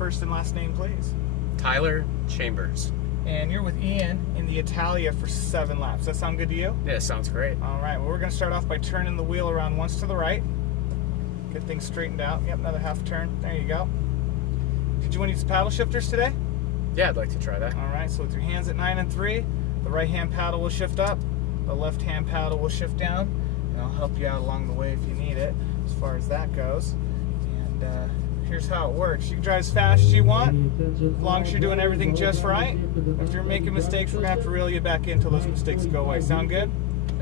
first and last name, please? Tyler Chambers. And you're with Ian in the Italia for 7 laps. Does that sound good to you? Yeah, sounds great. All right, well, we're going to start off by turning the wheel around once to the right. Get things straightened out. Yep, another half turn. There you go. Did you want to use paddle shifters today? Yeah, I'd like to try that. All right, so with your hands at 9 and 3, the right-hand paddle will shift up, the left-hand paddle will shift down, and I'll help you out along the way if you need it, as far as that goes. And here's how it works. You can drive as fast as you want, as long as you're doing everything just right. If you're making mistakes, we're going to have to reel you back in until those mistakes go away. Sound good?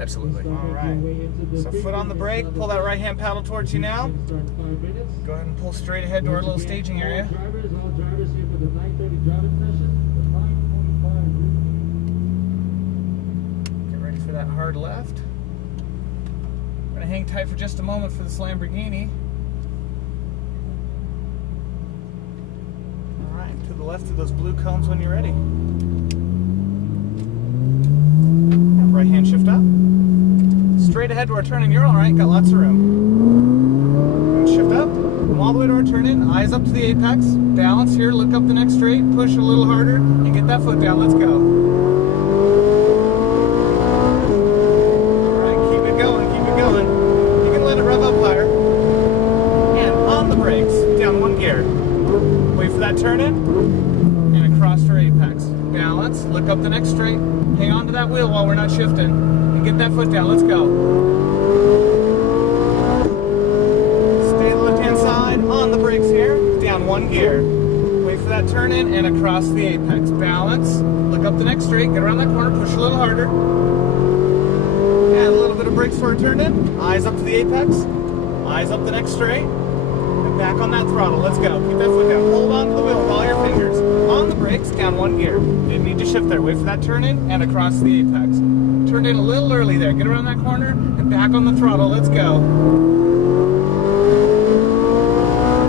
Absolutely. All right. So foot on the brake, pull that right-hand paddle towards you now. Go ahead and pull straight ahead to our little staging area. Get ready for that hard left. We're going to hang tight for just a moment for this Lamborghini. All right, to the left of those blue cones when you're ready. Right hand shift up. Straight ahead to our turn in, you're all right, got lots of room. Shift up, come all the way to our turn in, eyes up to the apex, balance here, look up the next straight, push a little harder, and get that foot down, let's go. All right, keep it going, keep it going. You can let it rev up higher. And on the brakes, down 1 gear. Wait for that turn in, and across our apex. Balance, look up the next straight, hang on to that wheel while we're not shifting, and get that foot down, let's go. Stay on the left-hand side, on the brakes here, down 1 gear. Wait for that turn in and across the apex. Balance, look up the next straight, get around that corner, push a little harder. And a little bit of brakes for a turn in, eyes up to the apex, eyes up the next straight, and back on that throttle, let's go. Keep that foot down, hold on to the wheel with all your fingers. On the brakes, down 1 gear. Didn't need to shift there. Wait for that turn in and across the apex. Turned in a little early there. Get around that corner and back on the throttle. Let's go.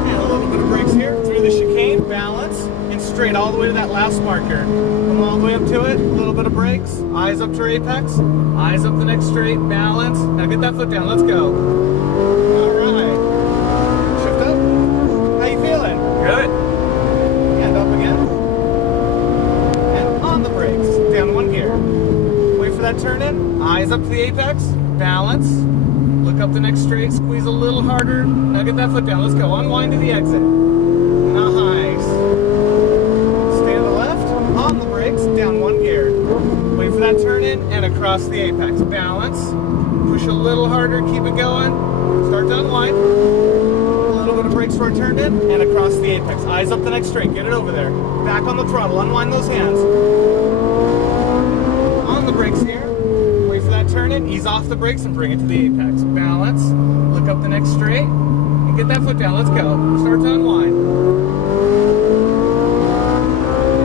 And a little bit of brakes here through the chicane. Balance and straight all the way to that last marker. Come all the way up to it. A little bit of brakes. Eyes up to our apex. Eyes up the next straight. Balance. Now get that foot down. Let's go. All right. Shift up. How you feeling? Good. And up again. And on the brakes. Down 1 gear. Wait for that turn in. Eyes up to the apex. Balance. Look up the next straight. Squeeze a little harder. Now get that foot down. Let's go. Unwind to the exit. Nice. Stay to the left. On the brakes. Down 1 gear. Wait for that turn in and across the apex. Balance. Push a little harder. Keep it going. Start to unwind. A little bit of brakes for a turn in and across the apex. Eyes up the next straight. Get it over there. Back on the throttle. Unwind those hands. On the brakes here. Wait for that turn in. Ease off the brakes and bring it to the apex. Balance. Look up the next straight. And get that foot down. Let's go. Start to unwind.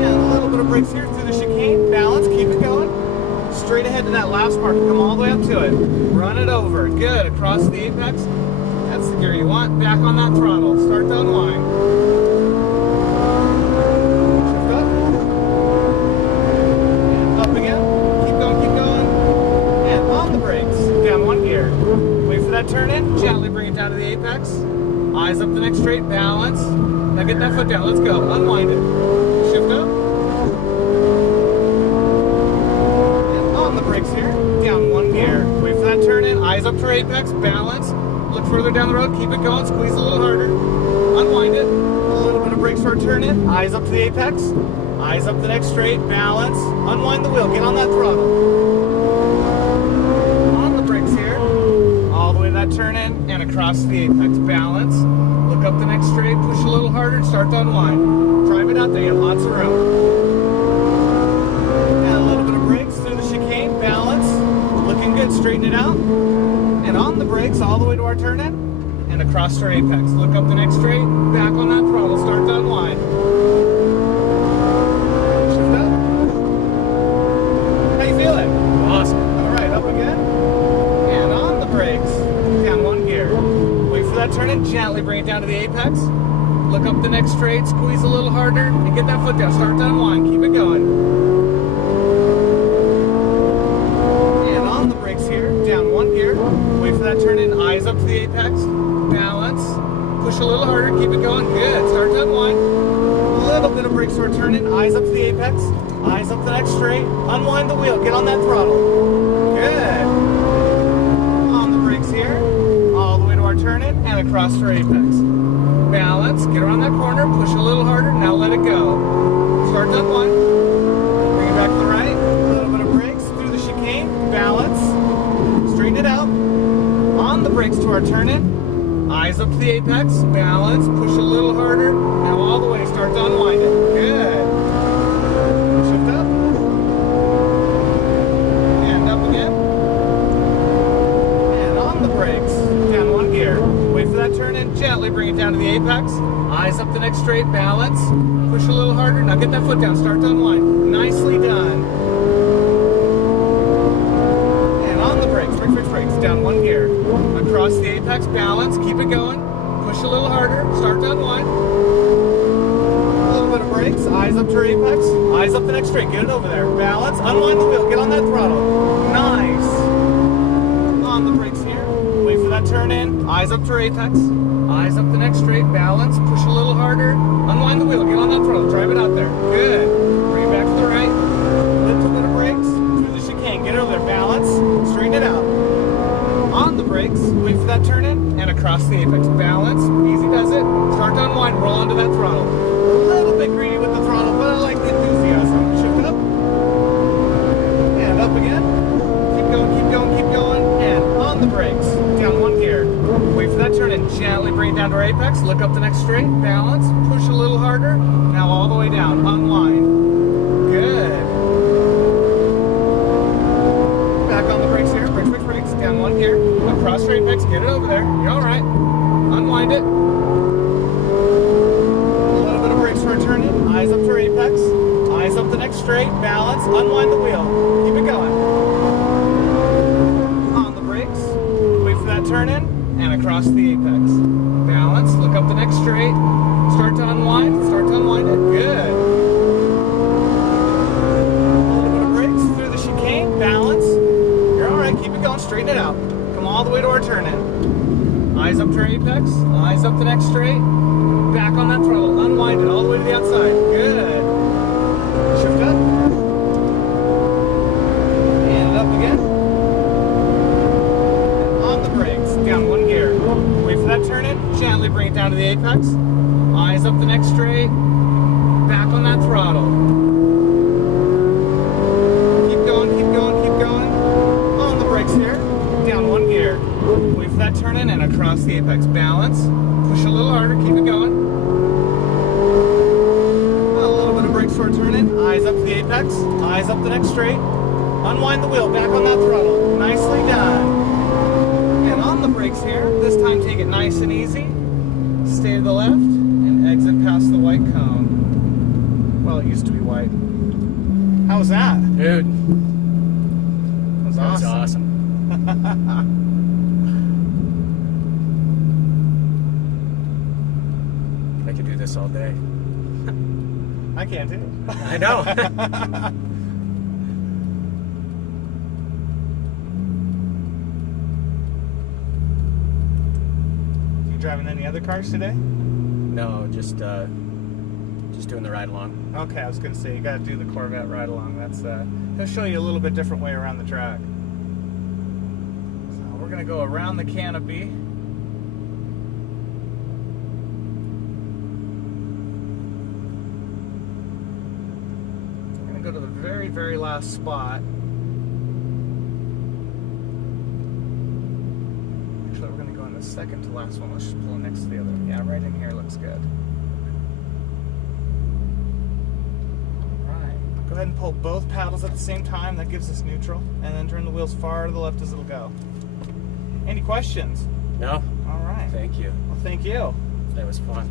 And a little bit of brakes here through the chicane. Balance. Keep it going. Straight ahead to that last marker. Come all the way up to it. Run it over. Good. Across the apex. That's the gear you want. Back on that throttle. Start to unwind. Shift up. And up again. Keep going, keep going. And on the brakes. Down 1 gear. Wait for that turn in. Gently bring it down to the apex. Eyes up the next straight. Balance. Now get that foot down. Let's go. Unwind it. Shift up. And on the brakes here. Down 1 gear. Wait for that turn in. Eyes up to apex. Balance. Look further down the road, keep it going, squeeze a little harder. Unwind it. A little bit of brakes for a turn in. Eyes up to the apex. Eyes up the next straight. Balance. Unwind the wheel. Get on that throttle. On the brakes here. All the way to that turn in and across the apex. Balance. Look up the next straight. Push a little harder and start to unwind. Drive it out there. You have lots of room. And a little bit of brakes through the chicane. Balance. Looking good. Straighten it out. And on the brakes, all the way to our turn in, and across our apex. Look up the next straight, back on that throttle, start to unwind. Shift up. How you feeling? Awesome. All right, up again. And on the brakes, down 1 gear. Wait for that turn in, gently bring it down to the apex. Look up the next straight, squeeze a little harder, and get that foot down, start to unwind, keep it going. And on the brakes here, down 1 gear. Wait for that turn in, eyes up to the apex, balance, push a little harder, keep it going, good, start to unwind. brakes toward turning. Eyes up to the apex. Eyes up the next straight. Unwind the wheel. Get on that throttle. Good. On the brakes here. All the way to our turn-in and across our apex. Balance. Get around that corner. Push a little harder. Now let it go. Start to unwind. Bring it back to the right. A little bit of brakes through the chicane. Balance. Straighten it out. On the brakes to our turn-in. Eyes up to the apex. Balance. Push a little harder. Now all the way. Start to unwind it. Good. Shift up. And up again. And on the brakes. Down one gear. Wait for that turn-in. Gently bring it down to the apex. Eyes up the next straight. Balance. Push a little harder. Now get that foot down. Start to unwind. Nicely done. And on the brakes. Brakes. Down one gear. Across the apex. Balance. Keep it going. Push a little harder. Start to unwind. A little bit of brakes. Eyes up to your apex. Eyes up the next straight. Get it over there. Balance. Unwind the wheel. Get on that throttle. Nice. On the brakes here. Wait for that turn in. Eyes up to your apex. Eyes up the next straight. Balance. Push a little harder. Unwind the wheel. Get on that throttle. Drive it out there. Good. Bring it back to the right. Little bit of brakes. Through the chicane. Get over there. Balance. Straighten it out. On the brakes, wait for that turn in, and across the apex. Balance, easy does it. Start to unwind, roll onto that throttle. A little bit greedy with the throttle, but I like the enthusiasm. Shift up, and up again. Keep going, and on the brakes. Down one gear. Wait for that turn in, gently bring it down to our apex. Look up the next straight, balance, push a little harder. Now all the way down, unwind. Good. Back on the brakes here, brakes. Down one gear, across your apex, get it over there. You're all right. Unwind it. A little bit of brakes for a turn in. Eyes up to your apex. Eyes up the next straight. Balance. Unwind the wheel. Keep it going. On the brakes. Wait for that turn in and across the apex. Balance. Look up the next straight. Start to unwind. Start to unwind it. Good. A little bit of brakes through the chicane. Balance. Keep it going, straighten it out. Come all the way to our turn-in. Eyes up to our apex, eyes up the next straight. Back on that throttle, unwind it all the way to the outside. Good. Shift up. And up again. On the brakes, down one gear. Wait for that turn-in, gently bring it down to the apex. Eyes up the next straight. Back on that throttle. Here, down one gear. Wait for that turn in and across the apex. Balance. Push a little harder. Keep it going. A little bit of brakes for a turn in. Eyes up to the apex. Eyes up the next straight. Unwind the wheel. Back on that throttle. Nicely done. And on the brakes here, this time take it nice and easy. Stay to the left and exit past the white cone. Well, it used to be white. How was that? Dude. That was awesome. I could do this all day. I can too. I know. You driving any other cars today? No, just doing the ride along. Okay, I was gonna say you gotta do the Corvette ride along. That's he'll show you a little bit different way around the track. We're going to go around the canopy. We're going to go to the very, very last spot. Actually, we're going to go in the second to last one. Let's just pull it next to the other. Yeah, right in here looks good. Alright. Go ahead and pull both paddles at the same time. That gives us neutral. And then turn the wheels far to the left as it'll go. Any questions? No. All right. Thank you. Well, thank you. That was fun.